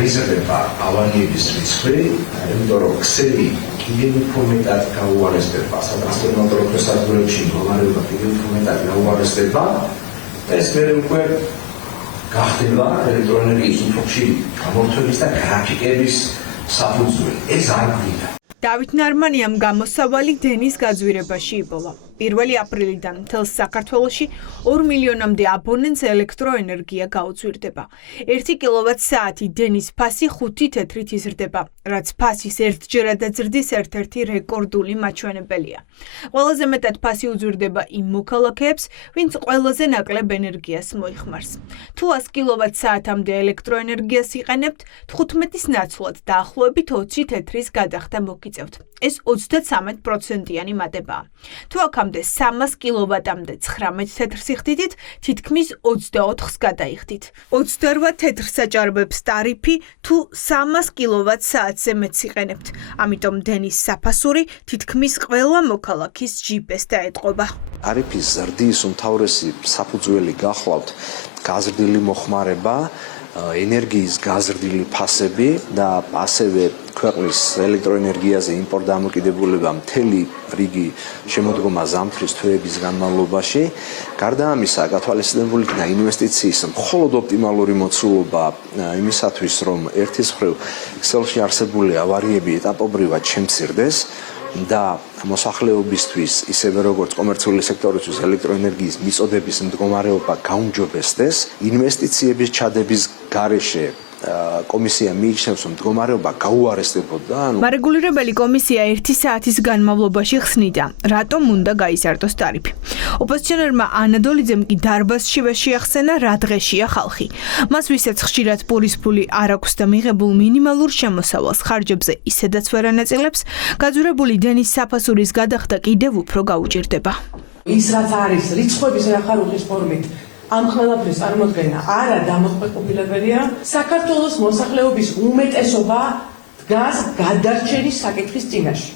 გაიზრდება ავარიების რიცხვი, იმიტომ რომ ქსელი კიდევ უფრო მეტად გაუარესდება, სატრანსპორტო პროცესებში მდგომარეობა კიდევ უფრო მეტად გაუარესდება. ეს მერე უკვე გახდება ელექტროენერგიის უფრო ხშირი გამორთვების და გრაფიკების საფუძველი. ეს არ გვიდა. დავით ნარმანიამ გამოსავალი დენის გაძვირებაში იპოვა. 1 აპრილიდან მთელს საქართველოში 2 მილიონამდე აბონენტს ელექტროენერგია გაუძვირდება. 1 კილოვატ-საათი დენის ფასი 5 თეთრით იზრდება, რაც ფასის ერთჯერადად ზრდის ერთ-ერთი რეკორდული მაჩვენებელია. ყველაზე მეტად ფასი უძვირდება იმ მოქალაქეებს, ვინც ყველაზე ნაკლებ ენერგიას მოიხმარს. თუ 100 კილოვატ-საათამდე ელექტროენერგიას იყენებთ, 15-ის ნაცვლად დაახლოებით 20 თეთრის გადახდა მოგიწევთ. ეს 33%-იანი მატებაა. თუ აქამდე 300 კილოვატამდე 19 თეთრს იხდიდით, თითქმის 24-ს გადაიხდით. 28 თეთრს აჭარბებს ტარიფი, თუ 300 კილოვატ-საათზე მეტს იყენებთ. ამიტომ დენის საფასური თითქმის ყველა მოქალაქის ჯიპეს დაეტყობა. ტარიფის ზრდის უმთავრესი საფუძველი გახლავთ გაზრდილი მოხმარება, ენერგიის გაზრდილი ფასები და ასევე ქვეყნის ელექტროენერგიაზე იმპორტ-დამოკიდებულება მთელი რიგი შემოდგომა ზამთრის თვეების განმავლობაში. გარდა ამისა, გათვალისწინებული იქნა ინვესტიციის მხოლოდ ოპტიმალური მოცულობა იმისათვის, რომ ერთის მხრივ ქსელში არსებული ავარიები ეტაპობრივად შემცირდეს და მოსახლეობისთვის, ისევე როგორც კომერციული სექტორისთვის ელექტროენერგიის მიწოდების მდგომარეობა გაუმჯობესდეს, ინვესტიციების ჩადების გარეშე კომისია მიიჩნევს, რომ მდგომარეობა გაუარესდებოდა. მარეგულირებელი კომისია 1 საათის განმავლობაში ხსნიდა, რატომ უნდა გაიზარდოს ტარიფი. ოპოზიციონერმა ანადოლიძემ კი დარბაზშივე შეახსენა, რა დღეშია ხალხი. მას ვისაც ხშირად პურის ფული არ აქვს და მიღებულ მინიმალურ შემოსავალს ხარჯებზე ისედაც ვერ ანაწილებს, გაძვირებული დენის საფასურის გადახდა კიდევ უფრო გაუჭირდება. ის რაც არის რიცხვების ახალუხის ფორმით ამ ყველაფრის წარმოდგენა არა დამოუკიდებელია. საქართველოს მოსახლეობის უმეტესობა დგას გადარჩენის საკითხის წინაშე.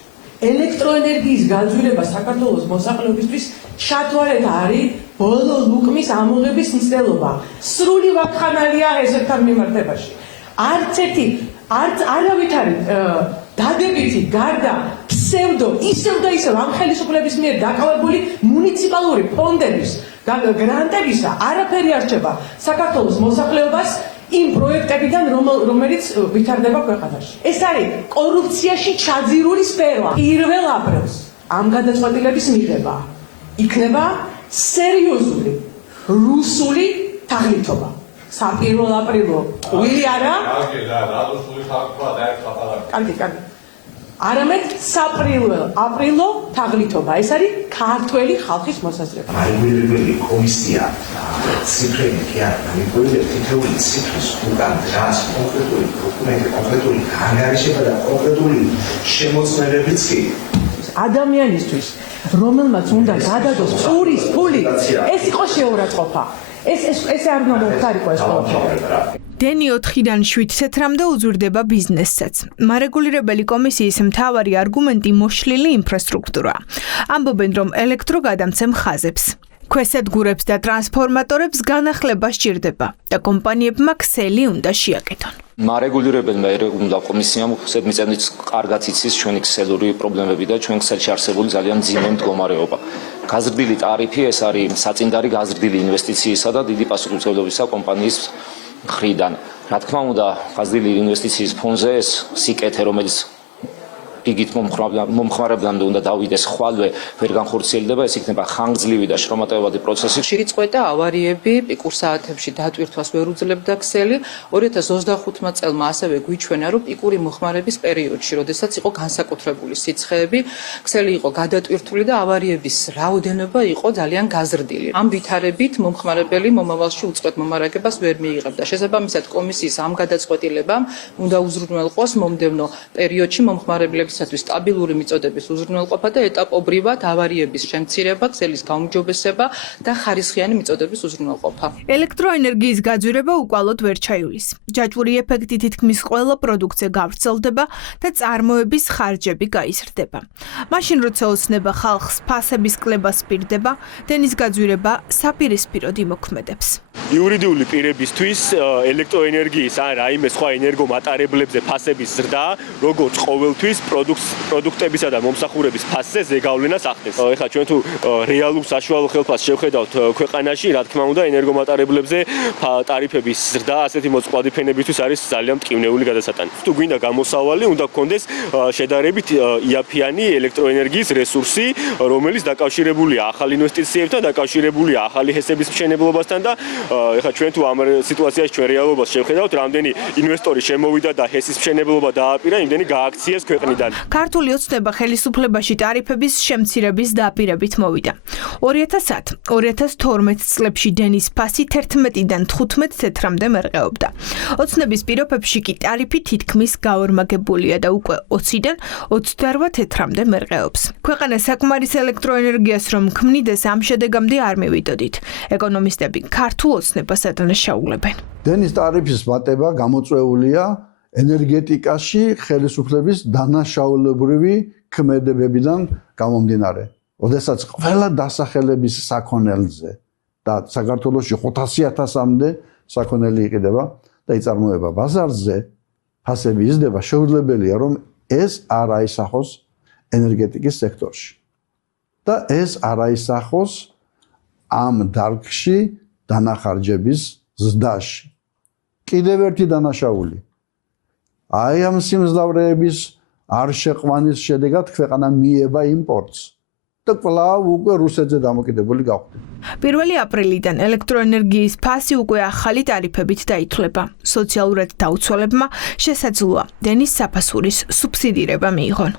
ელექტროენერგიის გაძვირება საქართველოს მოსახლეობისთვის ჩათვალეთ არის ბოლო ლუკმის ამოღების მცდელობა. სრული ვაკხანალია ესეთთან მიმართებაში. არც არავითარი დადებითი გარდა ფსევდო ისევ და ისევ ამ ხელისუფლების მიერ დაკავებული მუნიციპალური ფონდების გრანტებისა არაფერი არ რჩება საქართველოს მოსახლეობას იმ პროექტებიდან, რომელიც ვითარდება ქვეყანაში. ეს არის კორუფციაში ჩაძირული სფერო. 1 აპრილს ამ გადაწყვეტილების მიღება იქნება სერიოზული რუსული თაღლითობა. 1 აპრილო ტყვილი არა? კარგი. არამედ 1 აპრილო თაღლითობა. ეს არის ქართველი ხალხის მოსაზრება. მარეგულირებელი კომისია ციფრები კი არ გამიგვიებს თითოეული ციფრის უკან დგას კონკრეტული დოკუმენტი, კონკრეტული ანგარიშება და კონკრეტული შემოწმებებიც კი. ადამიანისთვის, რომელმაც უნდა გადადოს პურის ფული, ეს იყო შეურაცხყოფა. ეს არ უნდა მოხდარიყო ეს ყველაფერი. დენი 4-დან 7 თეთრამდე უძვირდება ბიზნესსაც. მარეგულირებელი კომისიის მთავარი არგუმენტი მოშლილი ინფრასტრუქტურაა. ამბობენ, რომ ელექტროგადამცემ ხაზებს, ქვესადგურებს და ტრანსფორმატორებს განახლება სჭირდება და კომპანიებმა ქსელი უნდა შეაკეთონ. მარეგულირებელმა ეროვნულ კომისიამ მიწევით კარგად იცის ჩვენი ქსელური პრობლემები და ჩვენ ქსელში არსებული ძალიან მძიმე მდგომარეობა. გაზრდილი ტარიფი ეს არის საწინდარი გაზრდილი ინვესტიციისა და დიდი პასუხისმგებლობისა კომპანიის მხრიდან. რა თქმა უნდა, გაზრდილი ინვესტიციის ფონზე ეს სიკეთე, რომელიც რიგით მომხმარებლამდე უნდა დავიდეს ხვალვე ვერ განხორციელდება, ეს იქნება ხანგრძლივი და შრომატევადი პროცესი. შეიწყვეტა ავარიები, პიკურ საათებში დატვირთვას ვერ უძლებდა ქსელი. 2025 წელმა ასევე გვიჩვენა, რომ პიკური მოხმარების პერიოდში, როდესაც იყო განსაკუთრებული სიცხეები, ქსელი იყო გადატვირთული და ავარიების რაოდენობა იყო ძალიან გაზრდილი. ამ ვითარებით მომხმარებელი მომავალში უწყვეტ მომარაგებას ვერ მიიღებდა. შესაბამისად, კომისიის ამ გადაწყვეტილებამ უნდა უზრუნველყოს მომდევნო პერიოდში მომხმარებლების ტარიფისათვის სტაბილური მიწოდების უზრუნველყოფა და ეტაპობრივად ავარიების შემცირება, ქსელის გაუმჯობესება და ხარისხიანი მიწოდების უზრუნველყოფა. ელექტროენერგიის გაძვირება უკვალოდ ვერ ჩაივლის. ჯაჭვური ეფექტი თითქმის ყველა პროდუქტზე გავრცელდება და წარმოების ხარჯები გაიზრდება. მაშინ როცა ოცნება ხალხს ფასების კლება სპირდება, დენის გაძვირება საპირისპიროდ იმოქმედებს. იურიდიული პირებისთვის ელექტროენერგიის ან რაიმე სხვა ენერგომატარებლებზე ფასების ზრდა, როგორც ყოველთვის პროდუქტებისა და მომსახურების ფასზე ზეგავლენას ახდენს. ეხლა ჩვენ თუ რეალურ საშუალო ხელფასს შევხედავთ ქვეყანაში, რა თქმა უნდა, ენერგომატარებლებზე ტარიფების ზრდა ასეთი მოწყვლადი ფენებისთვის არის ძალიან მტკივნეული გადასატანი. თუ გვინდა გამოსავალი, უნდა გქონდეს შედარებით იაფიანი ელექტროენერგიის რესურსი, რომელიც დაკავშირებულია ახალ ინვესტიციებთან, დაკავშირებულია ახალი ჰესების მშენებლობასთან და ეხლა ჩვენ თუ ამ სიტუაციაში ჩვენ რეალობას შევხედავთ, რამდენი ინვესტორი შემოვიდა და ჰესის მშენებლობა დააპირა, იმდენი გააქციეს ქვეყნიდან. ქართული ოცნება ხელისუფლებაში ტარიფების შემცირების დაპირებით მოვიდა. 2010-2012 წლებში დენის ფასი 11-დან 15 თეთრამდე მერყეობდა. ოცნების პირობებში კი ტარიფი თითქმის გაორმაგებულია და უკვე 20-დან 28 თეთრამდე მერყეობს. ქვეყანა საკმარის ელექტროენერგიას რომ ქმნიდეს, ამ შედეგამდე არ მივიდოდით. ეკონომისტები ქართულ ოცნებას ადანაშაულებენ. დენის ტარიფის მატება გამოწვეულია ენერგეტიკაში ხელისუფლების დანაშაულებრივი ქმედებებიდან გამომდინარე. Ოდესაც ყველა დასახელების საქონელზე და საქართველოში 500,000-მდე საქონელი იყიდება და იწარმოება ბაზარზე, ფასები იზრდება, შეუძლებელია რომ ეს არ აისახოს ენერგეტიკის სექტორში. და ეს არ აისახოს ამ დარგში დანახარჯების ზრდაში. კიდევ ერთი დანაშაული. აი ამ სიმძლავრეების არ შეყვანის შედეგად ქვეყანა მიება იმპორტს და კვლავ უკვე რუსეთზე დამოკიდებული გავხდება. 1 აპრილიდან ელექტროენერგიის ფასი უკვე ახალი ტარიფებით დაითვლება. სოციალურად დაუცველებმა შესაძლოა დენის საფასურის სუბსიდირება მიიღონ.